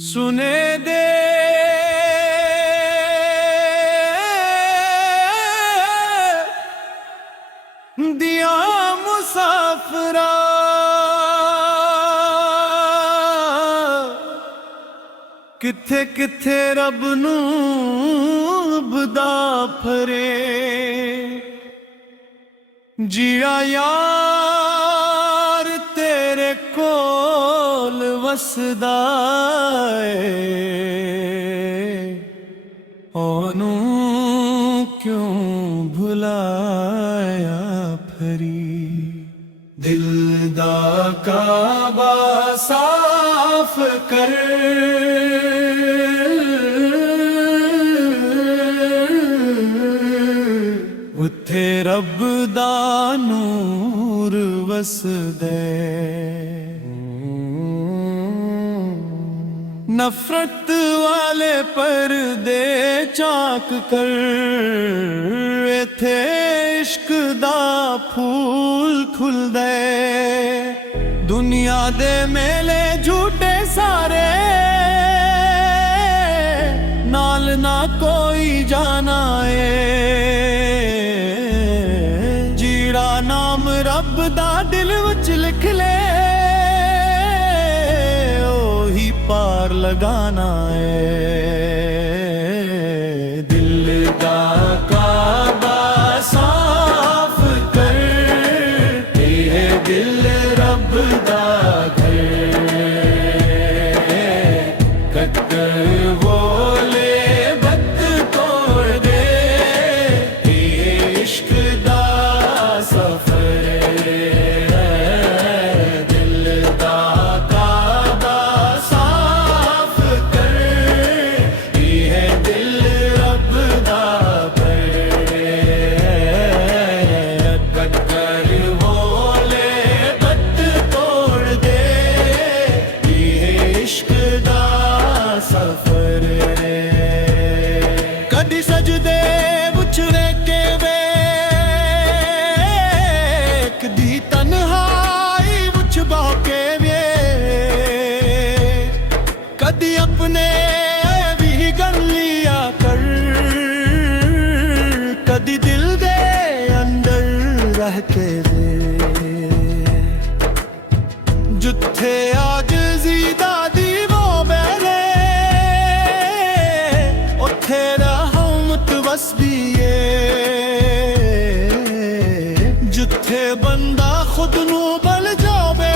सुने दे दिया मुसाफरा किथे किथे रब नू बदा फरे जिया यार तेरे कोल वसदा ओनू क्यों भुलाया फरी दिल दा काबा साफ कर उत्थे रब दा नूर वसदे नफरत वाले पर्दे चाक कर इथे इश्क दा फूल खुलदे दुनिया दे मेले झूठे सारे नाल ना कोई जाना जीड़ा नाम रब दा दिल विच लिख ले ओही पार लगाना दिल दा काबा साफ कर ये दिल रब दा घर कट्टर बोले बद तोड़ दे ये इश्क दा सफर दिल दा काबा साफ कर ये दिल रब दा घर कट्टर बोले बद तोड़ दे ये इश्क दा सफर कदी सजदे बुछड़े के वे कदी तन्हाई बुछ बाके वे कदी अपने भी कर लिया कर कदी दिल दे अंदर रह के वे जुथे आज जीदा दीवो बेले उथे रहमत वसदी जुथे बंदा खुद नू बल जावे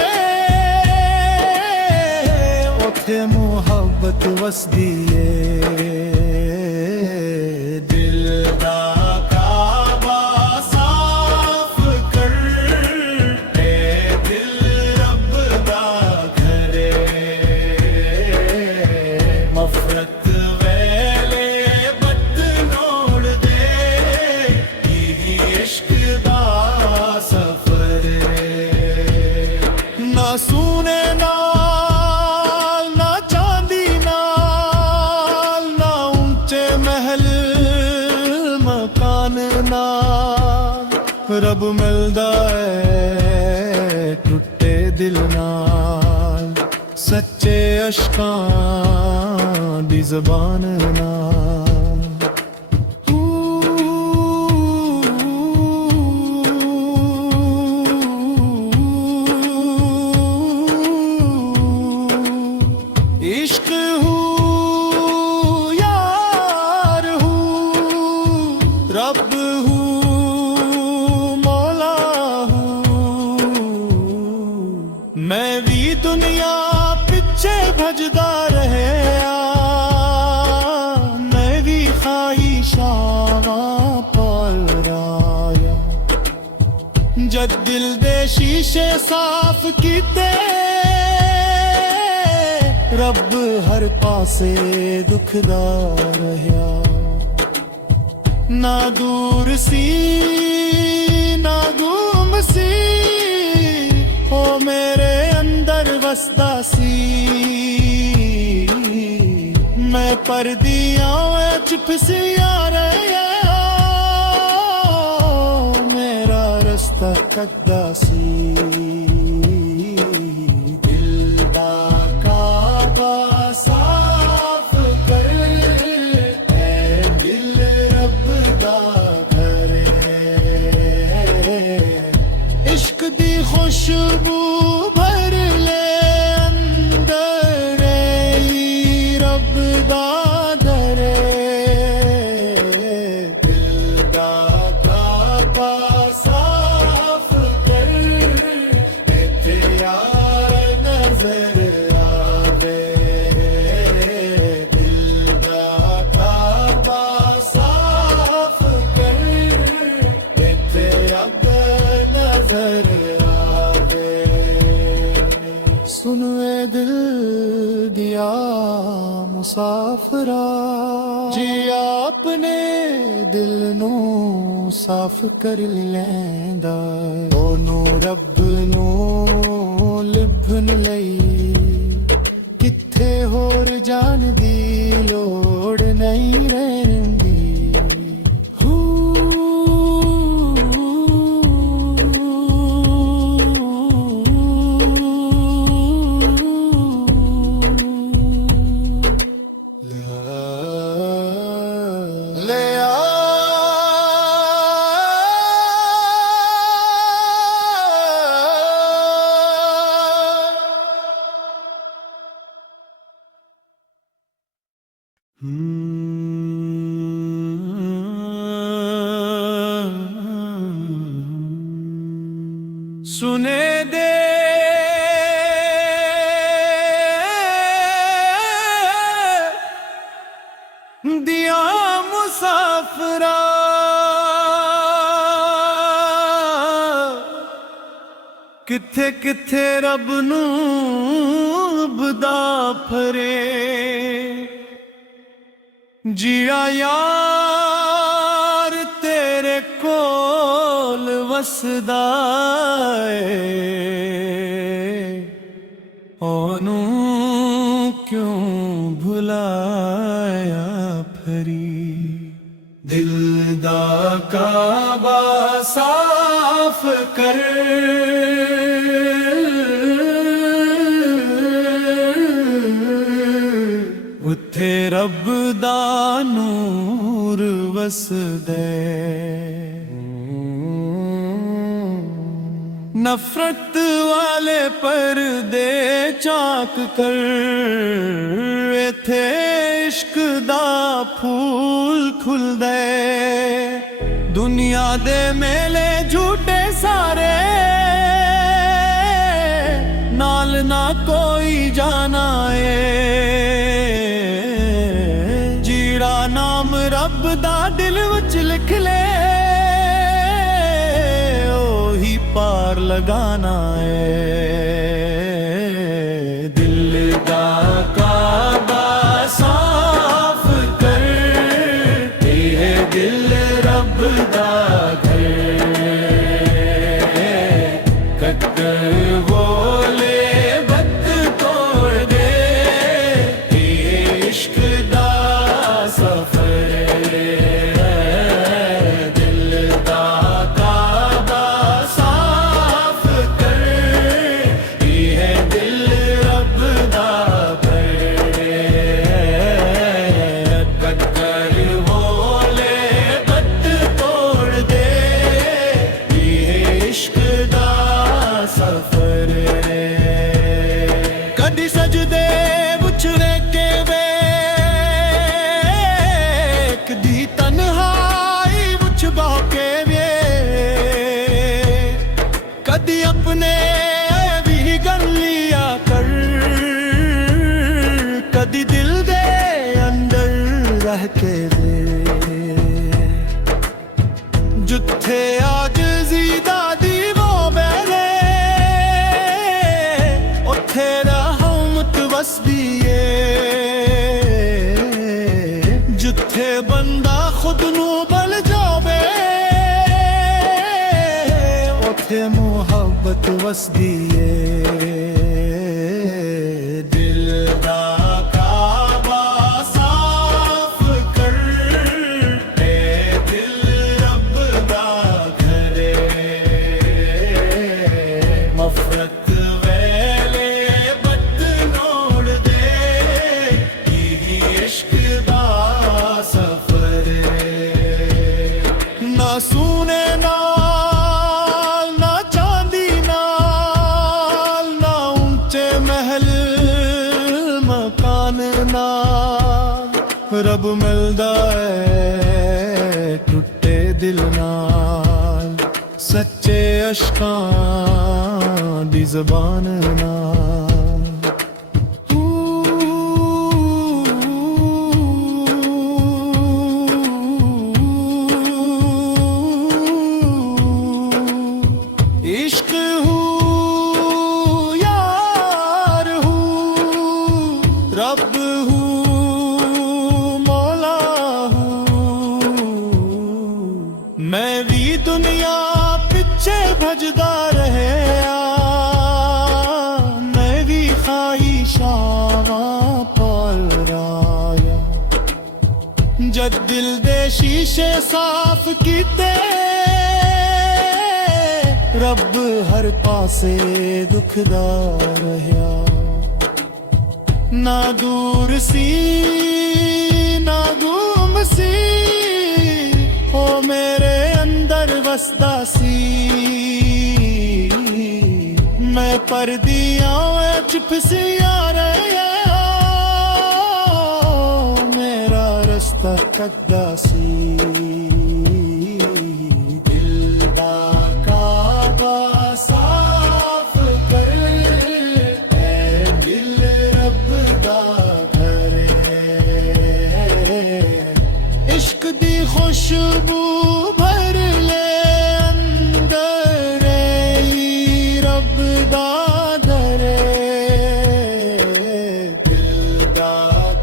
उथे मुहब्बत वसदी दिल दा काबा साफ कर ए दिल रब दा घर मफरत वेले बद नोड़ दे यही इश्क दा सफर ना सुने नाल ना चांदी नाल ना ऊंचे महल मकान नाल रब मिलदा है टुटे दिल नाल सच्चे अशकां दी ज़बान नाल इश्क हूँ यार हूँ रब हूँ मौला हूँ मैं भी दुनिया पिछे भजदा रहे मैं भी ख्वाहिशां पाल राया जद दिल दे शीशे साफ कीते रब हर पासे दुखदा रहा ना दूर सी ना गुम सी ओ मेरे अंदर वसदा सी मैं परदियां च फसिया रहा मेरा ਸਕਦਾ ਸੀ ਦਿਲ ਦਾ ਕਾਬਾ ਸਾਫ਼ ਕਰ ਐ ਦਿਲ ਰੱਬ ਦਾ ਘਰ ਹੈ ਇਸ਼ਕ ਦੀ ਖੁਸ਼ਬੂ ਭਰ ਲੈ ਅੰਦਰ ਏ ਰੱਬ ਦਾ सुन ए दिल दिया मुसाफरा जी अपने दिल नू साफ कर लैंदा दोनों रब नू लिभन लई किथे होर जान दी लोड़ नहीं रहंदी सुने दे दिया मुसाफरा किथे किथे रब नू बदा फरे जिया यार तेरे कोल वसदा ओनू क्यों भुलाया फरी दिल दा काबा साफ कर उत्थे रब दा नूर वसदे नफरत वाले पर्दे चाक कर इथे इश्क दा फूल खुल दे दुनिया दे मेले झूठे सारे नाल ना कोई जाना जीड़ा नाम रब दा दिल विच लिख ले ओही पार लगाना दिल दा काबा साफ कर ये दिल रब दा घर कट्टर बोले बद तोड़ दे ये इश्क दा सफर दिल दा काबा साफ कर ये दिल रब दा घर कट्टर बोले बद तोड़ दे ये इश्क दा सफर कदी सजदे बुछड़े के वे कदी तन्हाई बुछ बाके वे कदी अपने भी गल लिया कर कदी दिल दे अंदर रह के दे जुथे आज जीदा दीवो मेरे उथे रहमत वसदी जुथे बंदा खुद नू बल जावे उथे मुहब्बत वसदी दिल दा काबा साफ कर ए दिल रब दा घर सोने नाल ना चांदी नाल, ना ऊंचे महल मकान नाल, रब मिलदा है टुटे दिल नाल, सच्चे अशकां दी ज़बान नाल। इश्क हूँ यार हूँ, रब हूँ मौला हूँ, मैं भी दुनिया पिछे भजदा रहे, मैं भी ख्वाहिशां पाल राया, जद दिल दे शीशे साफ कीते, रब हर पासे दुखदा रहा, ना दूर सी ना गुम सी, ओ मेरे अंदर वसदा सी, मैं परदियां चुप सी आ रहा, मेरा रास्ता कद्दा सी। खुशबू भर ले अंदर रब दा दरे, दिल दा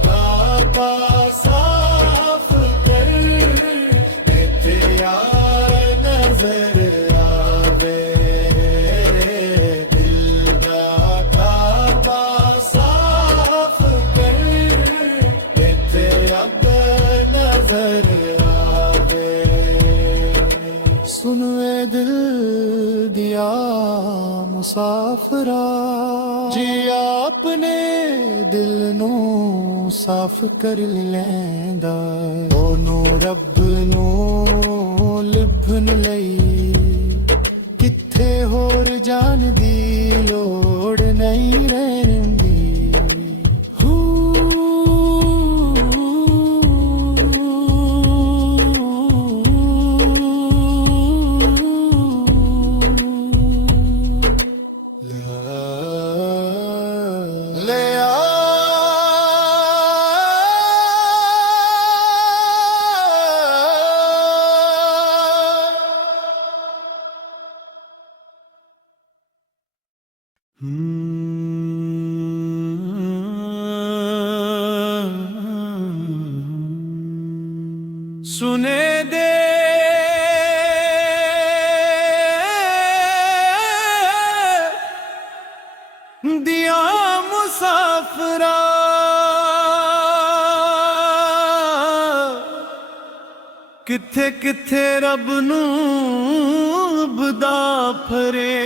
काबा साफ कर, इत्थे यार नजर आवे, दिल दा काबा साफ कर, इत्थे यार नजर। सुन ए दिल दिया मुसाफरा, जी अपने दिल नू साफ कर लैंदा, ओनू रब नू लिभन लई किथे होर जान दी लोड़ नहीं रहिंदी। सुने दे दिया मुसाफरा, किथे किथे रब नू बदा फरे,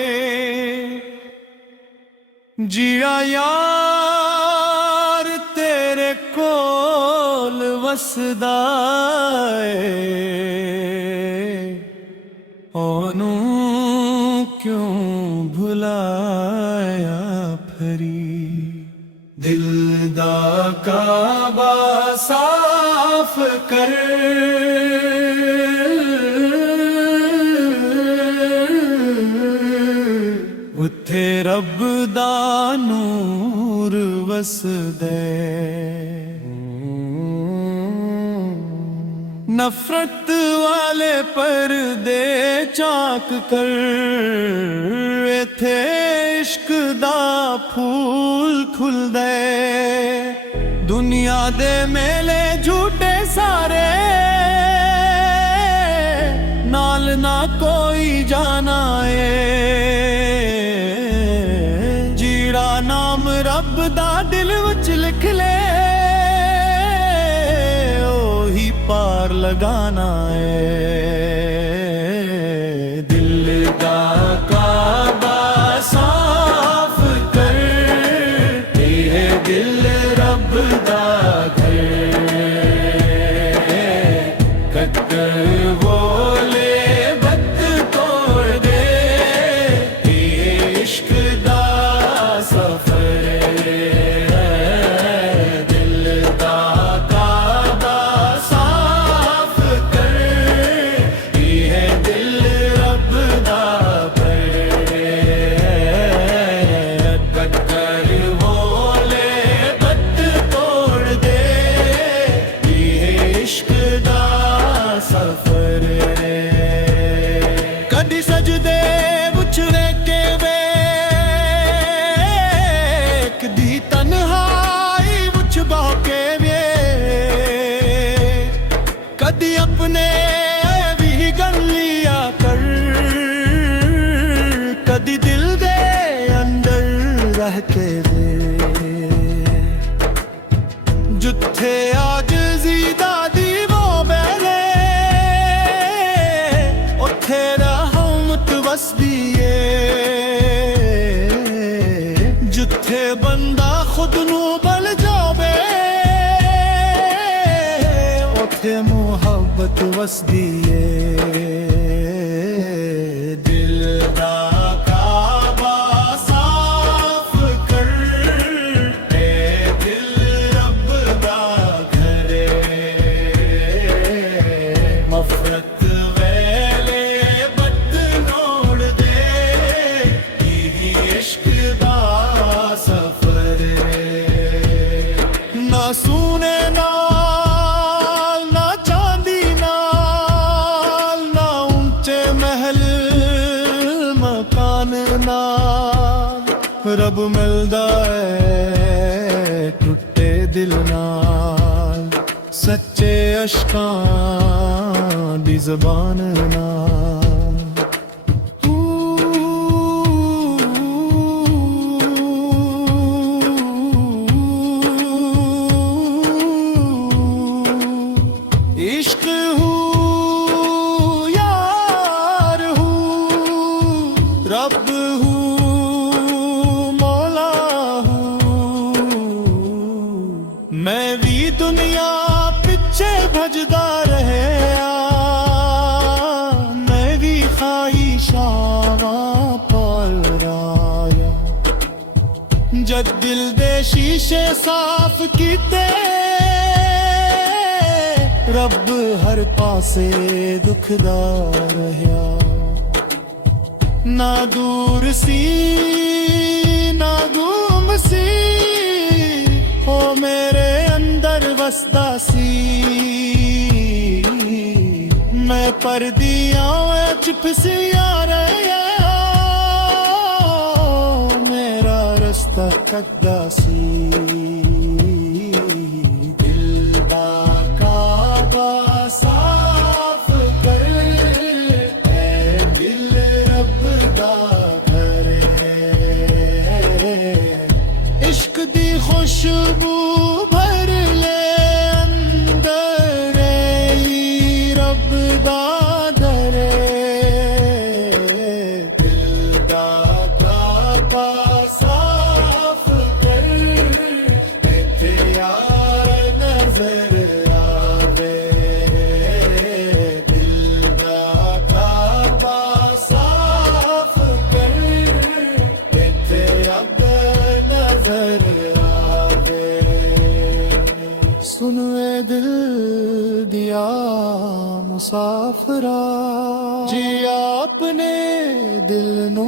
जिया यार तेरे कोल वसदा है, ओनू क्यों भुलाया फरी, दिल दा काबा साफ कर, उत्थे रब दा नूर वसदे। नफरत वाले पर्दे चाक कर, इत्थे इश्क दा फूल खुल दे, दुनिया दे मेले झूठे सारे, नाल ना कोई जाना है, जीड़ा नाम रब दा दिल विच लिख ले, ओही पार लगाना है, दिल दा काबा साफ कर, ये दिल रब दा घर, कद्दर बोले अपने भी गन लिया कर, कदी दिल दे अंदर रह के दे, जुत्थे आज जीदा दी वो बैले उथे रहमत बस दिए, जुत्थे बंदा खुद नू बल जावे उथे मुहब्बत वस दिए। दिल दा काबा साफ कर, ए दिल रब दा घरे, मफरत वेले बद नोड़ दे, यही इश्क दा सफर ना सुने नाल ना चांदी नाल, ना ऊंचे महल मकान नाल, रब मिलदा है टुटे दिल नाल, सच्चे अशकां दी ज़बान नाल। इश्क हूँ यार हूँ रब हूँ मौला हूँ, मैं भी दुनिया पिछे भजदा रहे, मैं भी ख्वाहिशां पाल राया, जद दिल दे शीशे साफ कीते रब हर पासे दुखदार रहा, ना दूर सी ना गुम सी हो मेरे अंदर वसदा सी, मैं परदियां चुप सी आ रहा, मेरा रास्ता कद्दा सी। खुशबू भर ले अंदर रब दा दरे, दिल दा काबा साफ कर, इत्थे यार नजर आवे, दिल दा काबा साफ कर, इत्थे यार नजर। सुन ए दिल दिया मुसाफरा, जी अपने दिल नू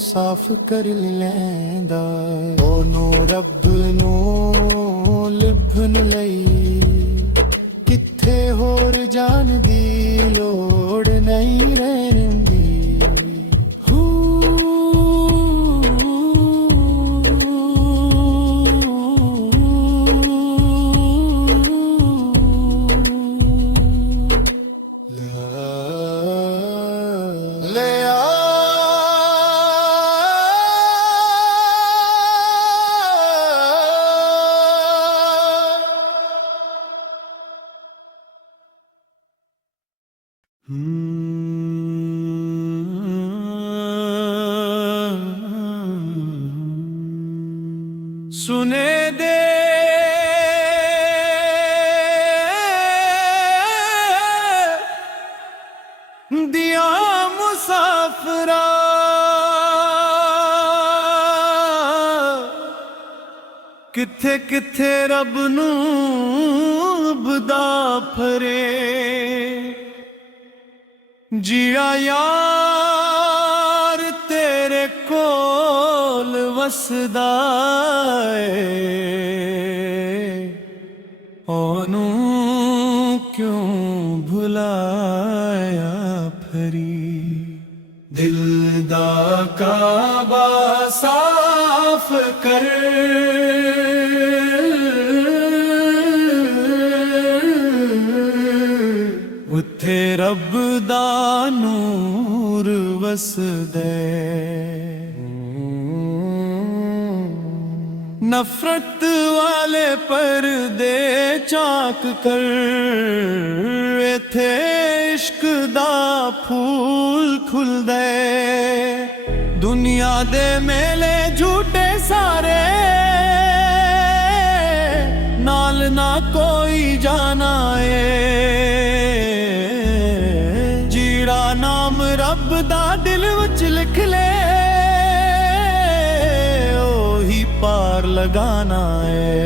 साफ कर लेंदा, ओनू रब नू लिभन लई किथे होर जान दी लोड़ नहीं रहंदी। सुने दे दिया मुसाफरा, किथे किथे रब नू बदा फरे, जिया यार तेरे कोल वसदा ओनू क्यों भुलाया फरी। दिल दा काबा साफ कर, ਉੱਥੇ ਰੱਬ ਦਾ ਨੂਰ ਵਸਦਾ नफरत वाले पर्दे चाक कर इत्थे इश्क दा फूल खुलदे दुनिया दे मेले झूठे सारे नाल ना कोई जाना है जीड़ा नाम रब दा दिल विच लिख ले पार लगाना है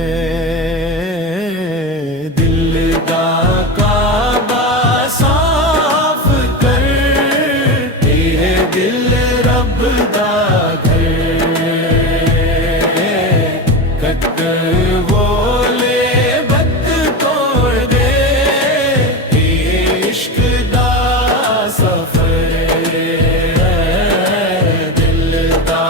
दिल दा काबा साफ कर ये दिल रब दा घर कद्दर बोले बद तोड़ दे ये इश्क दा सफर दिल दा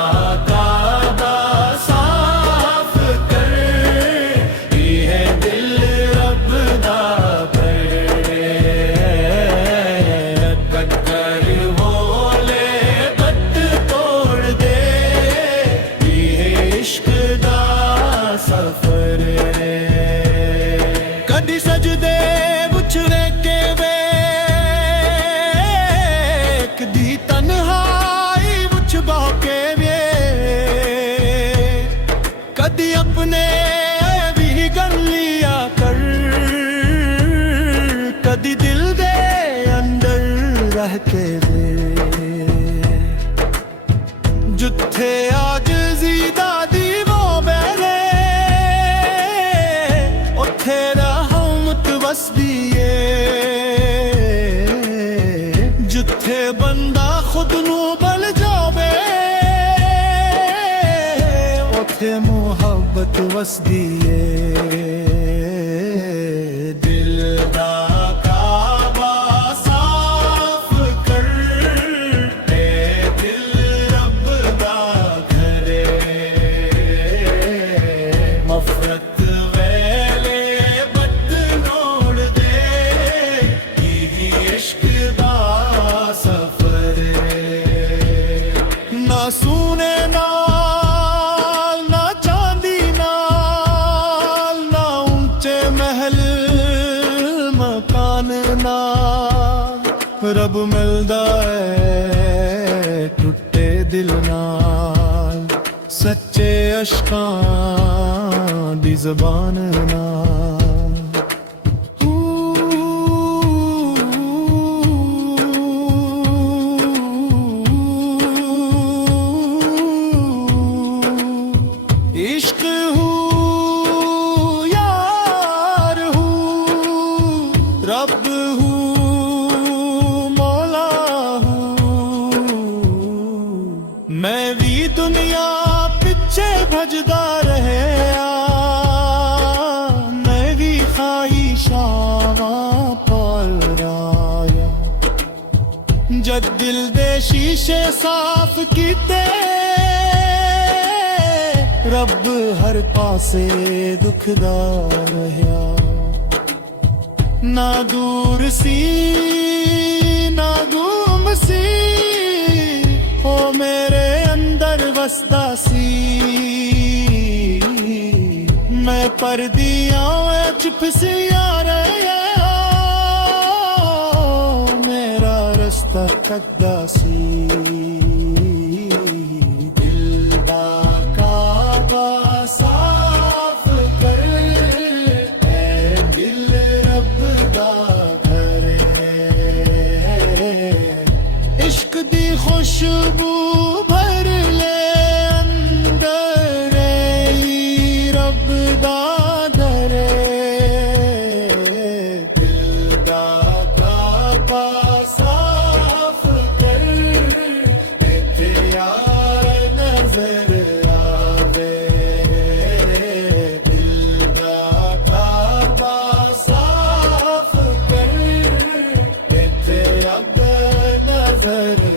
कदी अपने भी गल लिया कर कदी दिल दे अंदर रह के दे जुथे आजिज़ी दा दीवो बेरे उथे रहमत वसदी है जुथे बंदा खुद नू बल जावे उथे मोहब्बत वसदी है दिल दा काबा साफ कर ए दिल रब दा घर मफरत वेले बद नोड़ दे यही इश्क दा सफर ना सुने ना रब मिलदा है टुटे दिल नाल सच्चे अशकां दी ज़बान नाल इश्क यार रब मैं भी दुनिया पिछे भजदा रहे मैं भी ख्वाहिशां पाल रहा जद दिल दे शीशे साफ कीते रब हर पासे दुखदा रहा ना दूर सी ना गुम सी ओ मेरे अंदर वसदा सी मैं परदियां चुप सी आ रहा मेरा रास्ता कद्दा सी दिल दा काबा साफ कर ए दिल रब दा घर इश्क दी खुशबू भर ले अंदर रब दा दर दिल दा काबा साफ कर इत्थे यार नजर आवे दिल दा काबा साफ कर इत्थे यार नजर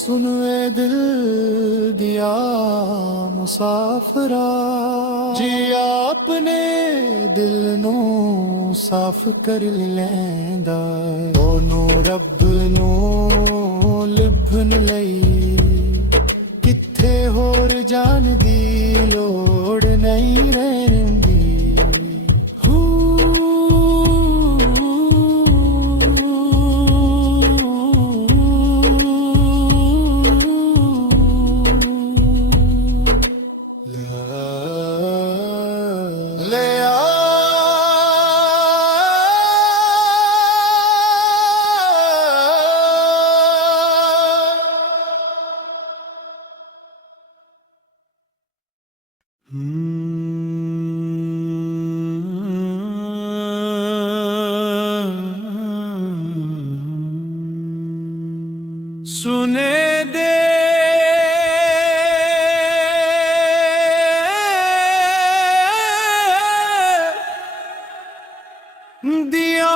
सुनवे दिल दिया मुसाफरा जी अपने दिल नू ਸਾਫ਼ ਕਰ ਲੈਂਦਾ। ਉਹਨੂੰ ਰੱਬ ਨੂੰ ਲੱਭਣ ਲਈ ਕਿੱਥੇ ਹੋਰ ਜਾਣ ਦੀ ਲੋੜ ਨਹੀਂ ਰਹਿੰਦੀ। सुने दे दिया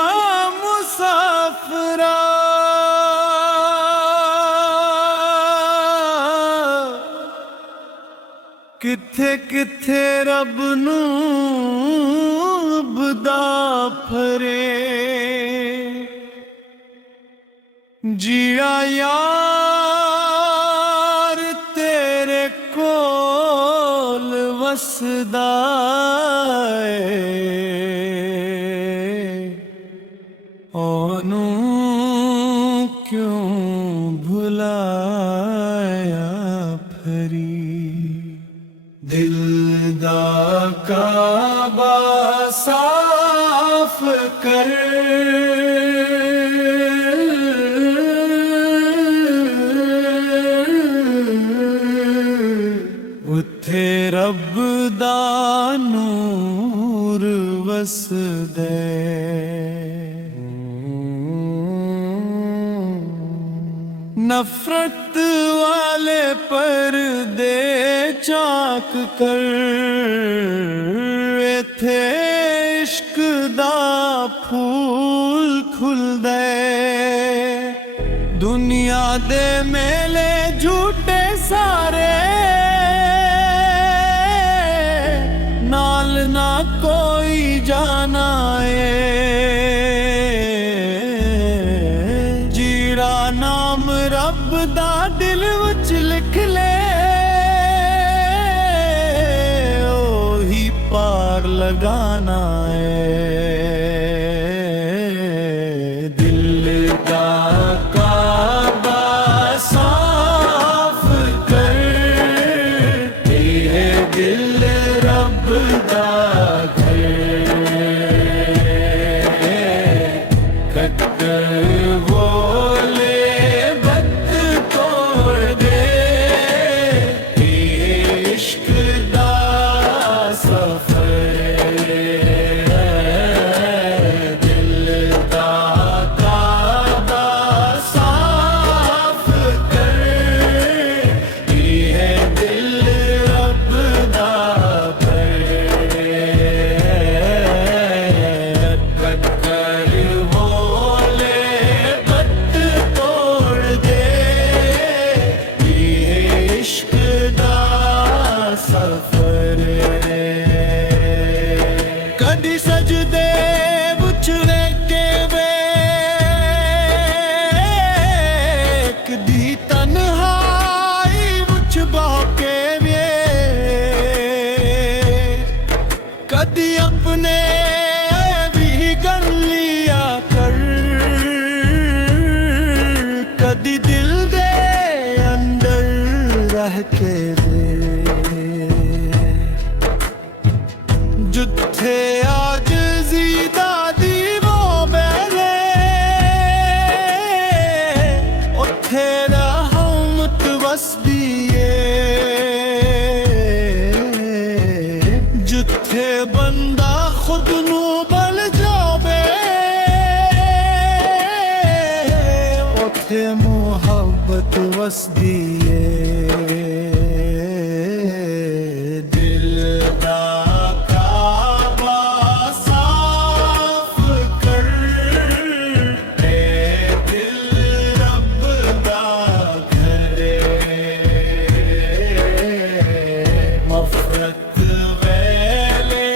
मुसाफरा किथे किथे रब नूं बदा फरे। जिया यार तेरे कोल वसदा ओनू क्यों भुलाया फरी। दिल दा काबा साफ कर उत्थे रब दा नूर वसदे। नफरत वाले पर्दे चाक कर इत्थे इश्क दा फूल खुलदे। दुनिया दे मेले झूठे सारे नाल ना कोई जाना जीड़ा नाम रब दा दिल विच लिख ले ओही पार लगाना दिल दा काबा साफ कर ये दिल रब दा कदी सजदे बुछड़े के वे कदी तन्हाई बुछ बाके वे कदी अपने भी कर लिया कर कदी दिल दे अंदर रह के जुथे आज जीदा दीवो मेरे उथे रहमत वसदी जुथे बंदा खुद नू बल जावे उथे मुहब्बत वसदी दिल दा नफरत वेले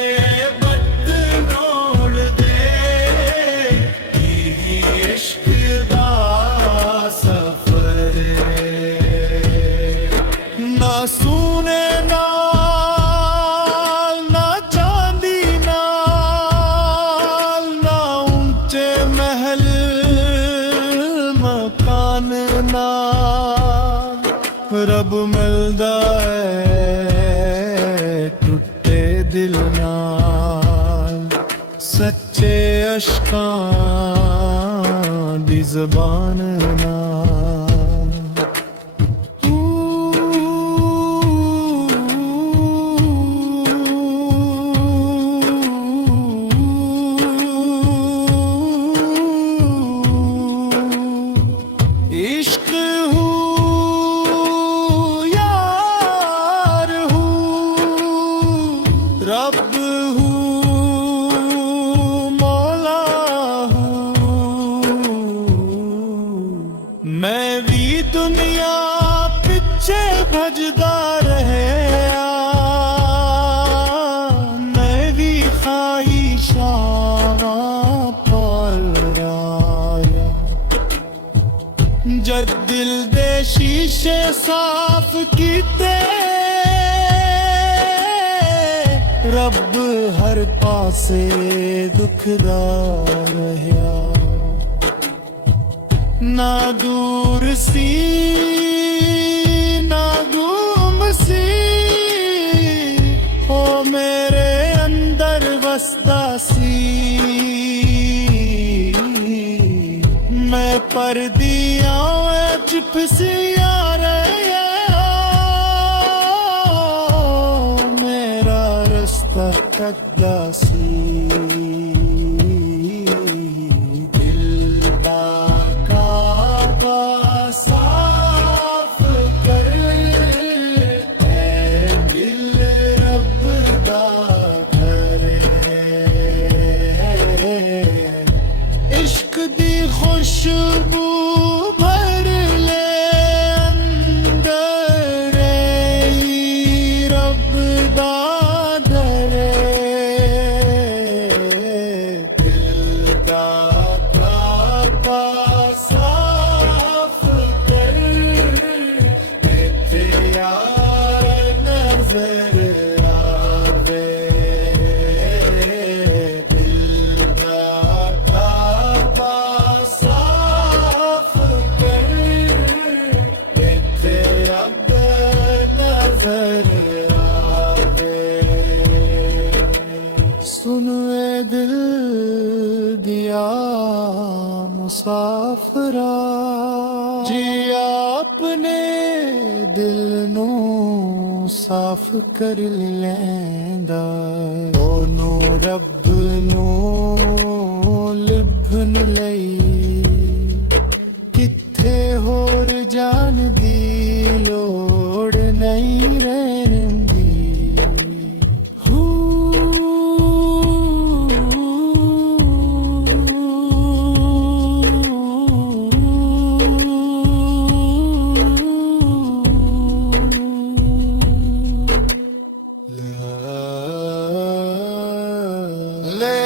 बद नोड़ दे अशकां दी ज़बान नाल इश्क यार रब मौला मैं भी दुनिया पिछे भजदा रहा मैं भी ख्वाहिशां पाल रहा जद दिल दे शीशे साफ कीते रब हर पासे दुखदा रहा ना दूर सी ना गुम सी ओ मेरे अंदर वसदा सी मैं परदिया चुप सी मेरा रास्ता कद्दा सी दिल दा काबा साफ कर ऐ दिल रब दा करे इश्क दी खुशबू भर ले अंदर रब दा दरे दिल दा काबा साफ कर इत्थे यार नजर आवे दिल दा काबा साफ कर इत्थे अब नजर आवे सुन ए दिल दिया मुसाफरा जी अपने दिल नू साफ कर लेंदा ओनू रब नू लिभन लई किथे होर जान दी लोड़ नहीं रहंदी ले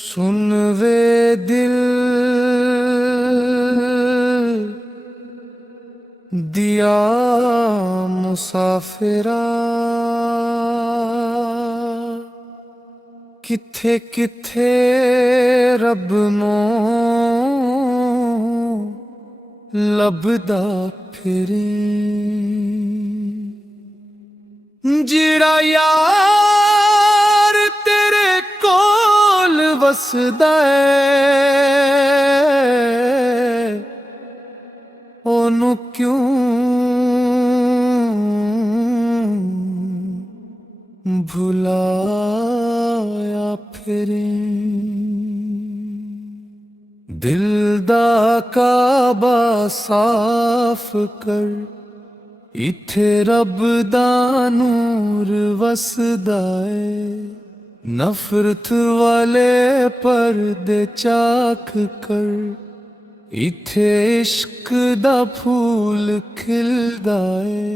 सुन वे दिल दिया मुसाफिरा किथे किथे रब मों लभदा फिरी जिड़ा यार तेरे कोल वसदा है ओनू क्यों भुलाया फिरी दिल दा काबा साफ कर इथे रब दा नूर वसदा है नफरत वाले पर्दे चाक कर इथे इश्क दा फूल खिलदा है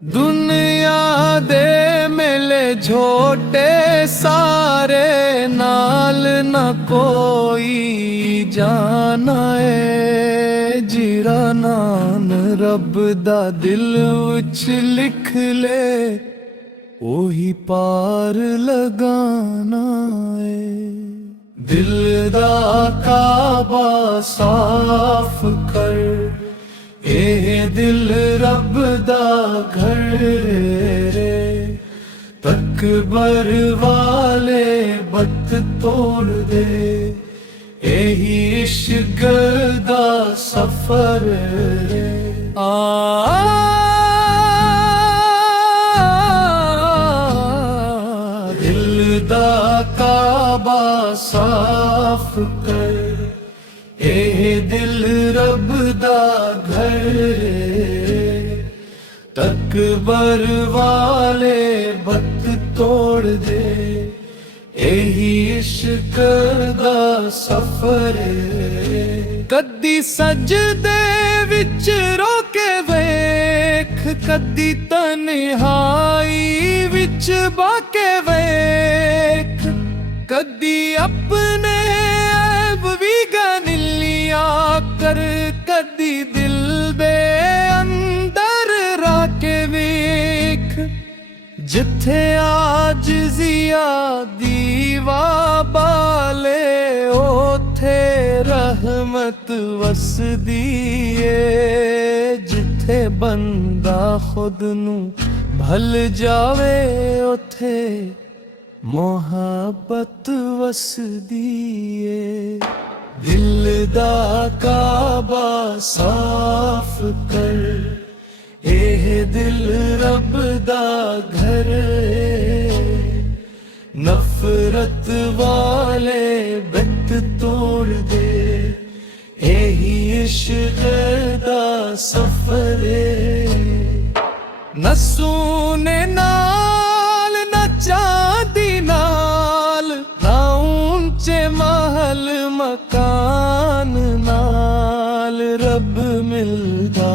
दुनिया दे मेले झोटे सारे नाल न कोई जाना है। जिरा नाम रब दा दिल विच लिख ले ओही पार लगाना है। दिल दा काबा साफ कर ए दिल रब दा घर रे। तकबर वाले बत तोड़ दे यही इश्क दा सफर रे। दिल दा काबा साफ कर ए दिल रब दा घर रे। तकबर वाले बत तोड़ दे यही इश्क दा सफर रे। कदी सजदे विच रोके वेख कदी तन्हाई विच बाके वेख। कदी अपने ऐब भी गनिलिया कर कदी दिल दे अंदर राके वेख। जिथे आज जिया दीवा बाले ओथे रहमत वसदी है। जिथे बंदा खुद नू भल जावे ओथे मोहब्बत वसदी है। दिल दा काबा साफ कर ए दिल रब दा घर है। नफरत वाले बत तोड़ दे यही इश्क दा सफर है। न सोने नाल न चांदी नाल ना ऊंचे महल मकान नाल रब मिलदा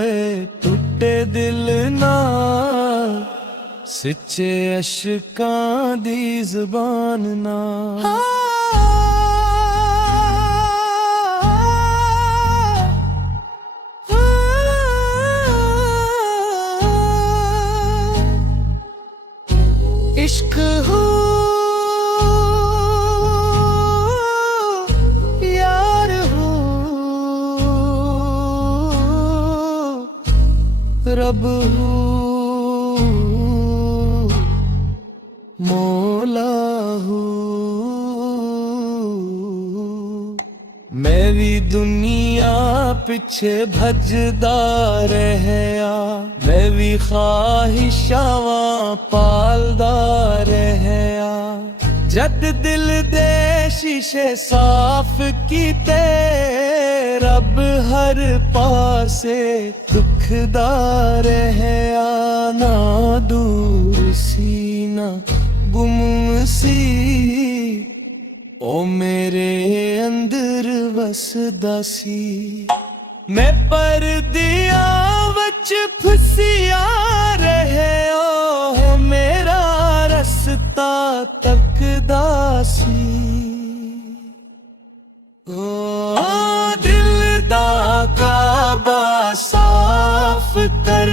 है टुटे दिल नाल। सच्चे अशकां दी ज़बान नाल। इश्क हो यार हो रब हो मौला हो। मैं भी दुनिया पिछे भजदा रहया मैं भी ख्वाहिशावां पालदा रहया। जद दिल दे शीशे साफ कीते रब हर पासे दुखदा रहया। ना दूर सी ना गुम सी ओ मेरे अंदर वसदा सी। मैं परदिया वच फसिया रहे ओ मेरा रस्ता तकदा सी। ओ दिल दा काबा साफ कर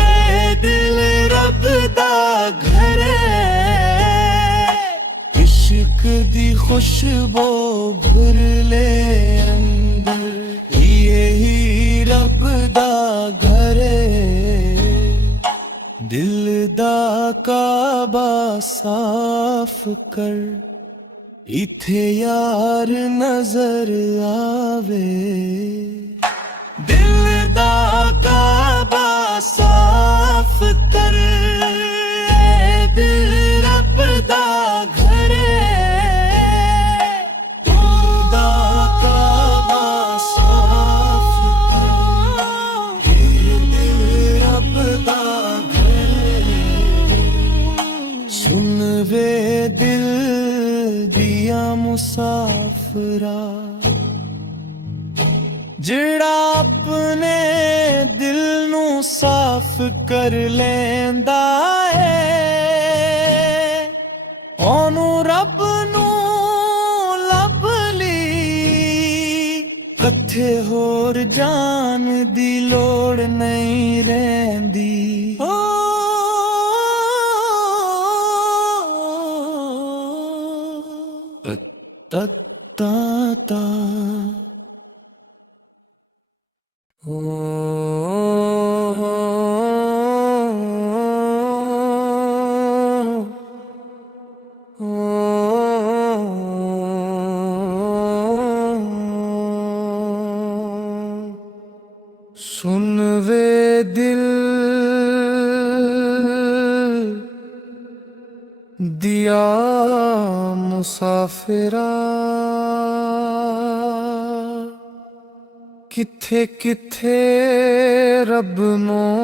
ए दिल रब दा घर है। इश्क दी खुशबू भर ले अंदर यही रब दा घर है। दिल दा काबा साफ कर इथे यार नजर आवे। दिल दा काबा साफ कर दिल रब दा घर है। दिल दा काबा साफ कर दिल रब दा घर है। सुन वे दिल दिया मुसाफरा जिहड़ा अपने दिल नू साफ कर लेंदा ਏ ਉਹਨੂੰ ਰੱਬ ਨੂੰ ਲੱਭ ਲਈ ਕੱਥੇ ਹੋਰ ਜਾਣ ਦੀ ਲੋੜ ਨਹੀਂ ਰਹਿੰਦੀ ਤਾ ਤਾ ਤਾ सुन वे दिल दिया मुसाफिरा किथे किथे रब नूं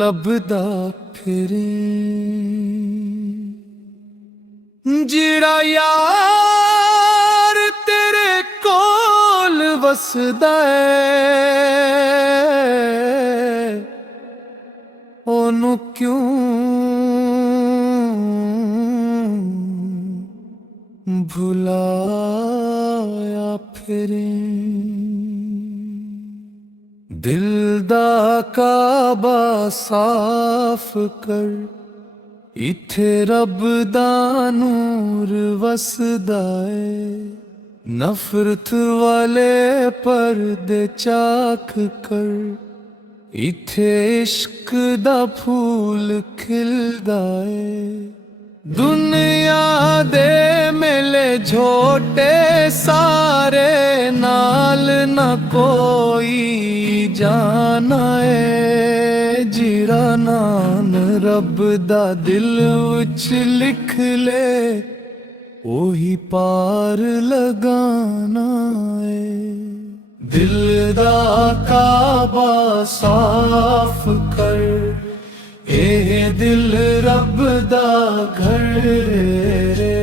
लभदा फिरी जिहड़ा यार तेरे कोल वसदा है ओनू क्यों भुलाया फिरे दिल दा काबा साफ कर इथे रब दा नूर वसदा है नफरत वाले पर्दे चाक कर इथे इश्क दा फूल खिलदा है दुनिया दे मेले झोटे सारे नाल न कोई जाना है जिहड़ा नाम रब दा दिल विच लिख ले ओही पार लगाना है दिल दा काबा साफ कर ए दिल रब दा घर रे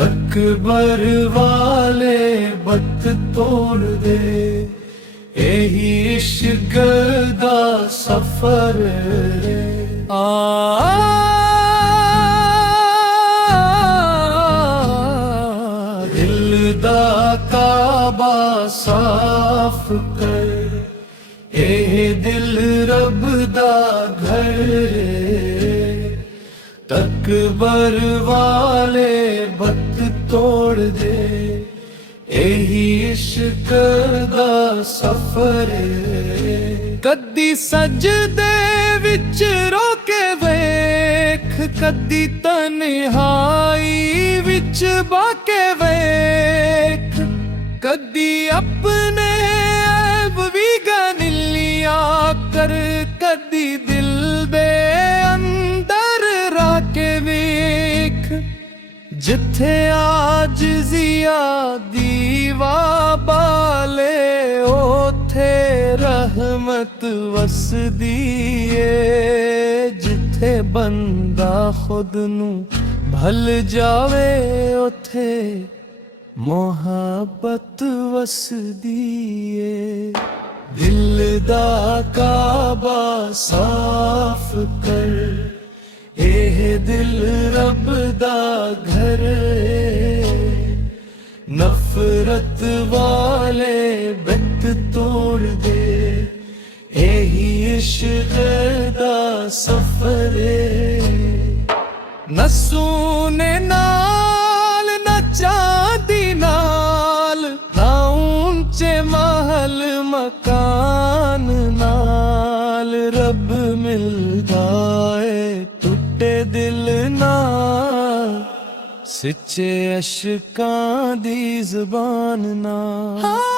तकबर वाले बत तोड़ दे यही इश्क दा सफर रे दिल दा काबा साफ कर ए दिल रब दा घर तकबर वाले बत तोड़ दे यही इश्क दा सफर कदी सजदे विच रोके वेख कदी तन्हाई विच बाके वेख कदी अपने ऐब भी गनिलिया कर कदी दिल दे अंदर राके वेख जिथे आज जिया दीवा बाले ओथे रहमत वसदी है जिथे बंदा खुद नू भल जावे ओथे मोहब्बत वसदी है दिल दा काबा साफ कर ए दिल रब दा घर नफरत वाले बत तोड़ दे यही इश्क दा सफर न सूने नाल न चांदी नाल ना ऊंचे महल मकान नाल रब मिलदा है टूटे दिल नाल सच्चे अशकां दी ज़बान नाल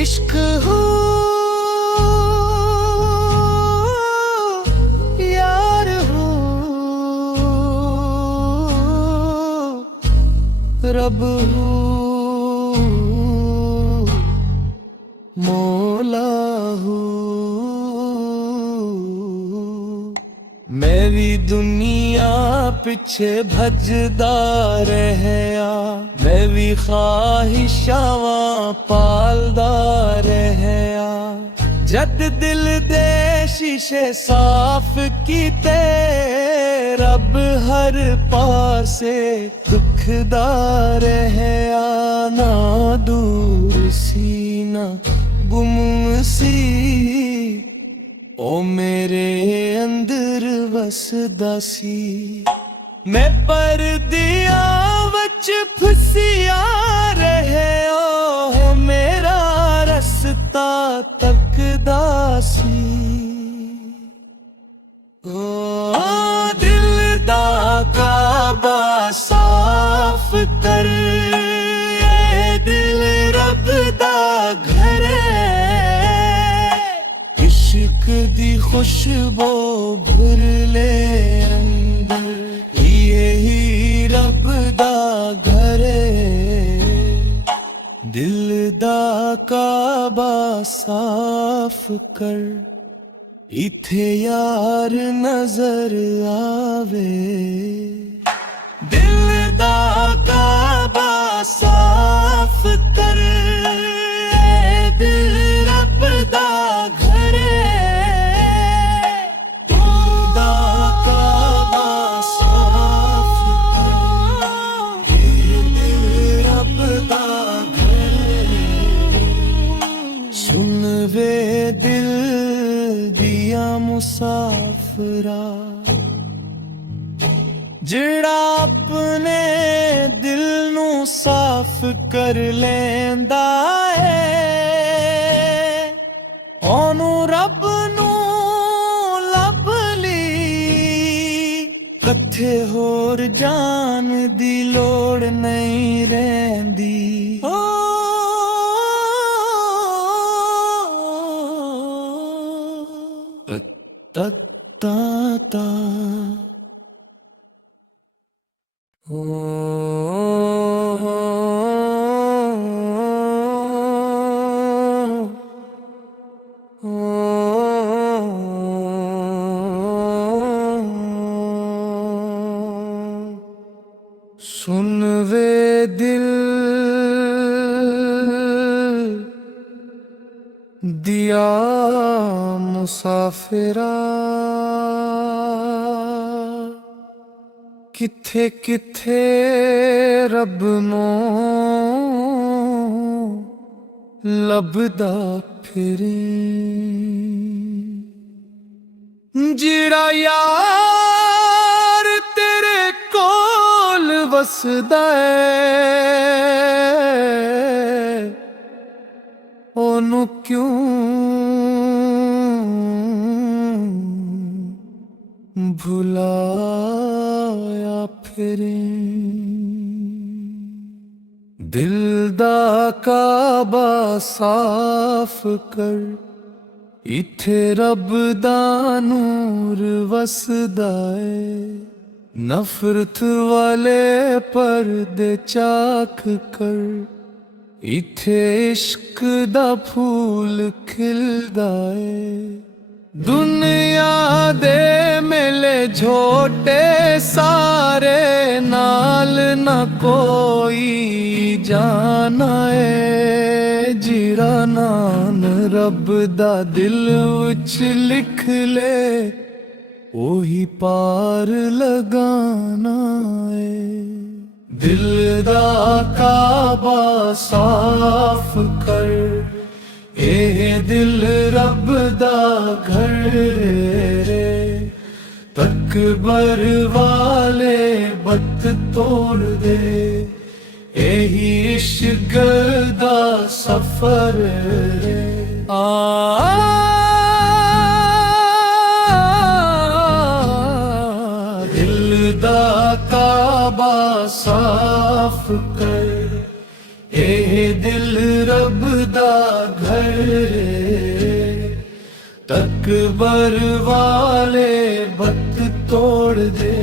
इश्क हो यार हो रब हो मौला हो ਪਿੱਛੇ ਭਜਦਾ ਰਹਿਆ ਮੈਂ ਵੀ ਖਾਹਿਸ਼ਾਵਾਂ ਪਾਲਦਾ ਰਹਿਆ ਜਦ ਦਿਲ ਦੇ ਸ਼ੀਸ਼ੇ ਸਾਫ਼ ਕੀਤੇ ਰੱਬ ਹਰ ਪਾਸੇ ਦੁਖਦਾ ਰਹਿਆ ਨਾ ਦੂਰ ਸੀ ਨਾ ਗੁੰਮ ਸੀ ਉਹ ਮੇਰੇ ਅੰਦਰ ਵਸਦਾ ਸੀ ਮੈਂ ਪਰਦਿਆਂ ਵਿੱਚ ਫਸਿਆ ਰਹਿਆ ਉਹ ਮੇਰਾ ਰਸਤਾ ਤੱਕਦਾ ਸੀ ਓ ਦਿਲ ਦਾ ਕਾਬਾ ਸਾਫ਼ ਕਰ ਇਹ ਦਿਲ ਰੱਬ ਦਾ ਘਰ ਹੈ ਇਸ਼ਕ ਦੀ ਖੁਸ਼ਬੂ ਭਰ ਲੈ ਅੰਦਰ ਇਹੀ ਰੱਬ ਦਾ ਘਰ ਹੈ ਦਿਲ ਦਾ ਕਾਬਾ ਸਾਫ਼ ਕਰ इथे यार नजर आवे दिल दा काबा साफ कर दिल रब दा घर दिल दा काबा साफ कर दिल रब दा घर सुन वे दिल मुसाफिरा जिहड़ा अपने दिल नू साफ कर लेंदा है ओनू रब नू लभ ली कथे होर जान दी लोड़ नहीं रहिंदी ta ta ta सुन वे दिल दिया मुसाफिरा किथे किथे रब नूं लभदा फिरी जिहड़ा यार तेरे कोल वसदा है ओनू क्यों भुलाया फिरे दिल दा काबा साफ कर इथे रब दा नूर वसदा है नफरत वाले पर्दे चाक कर इथे इश्क दा फूल खिलदा है दुनिया दे मेले झोटे सारे नाल न कोई जाना है जिहड़ा नाम रब दा दिल विच लिख ले ओही पार लगाना है दिल दा काबा साफ कर ए दिल रब दा घर रे तकबर वाले बत तोड़ दे यही इश्क दा सफर रे दिल दा काबा साफ कर ए दिल रब दा घर रे तकबर वाले बत तोड़ दे।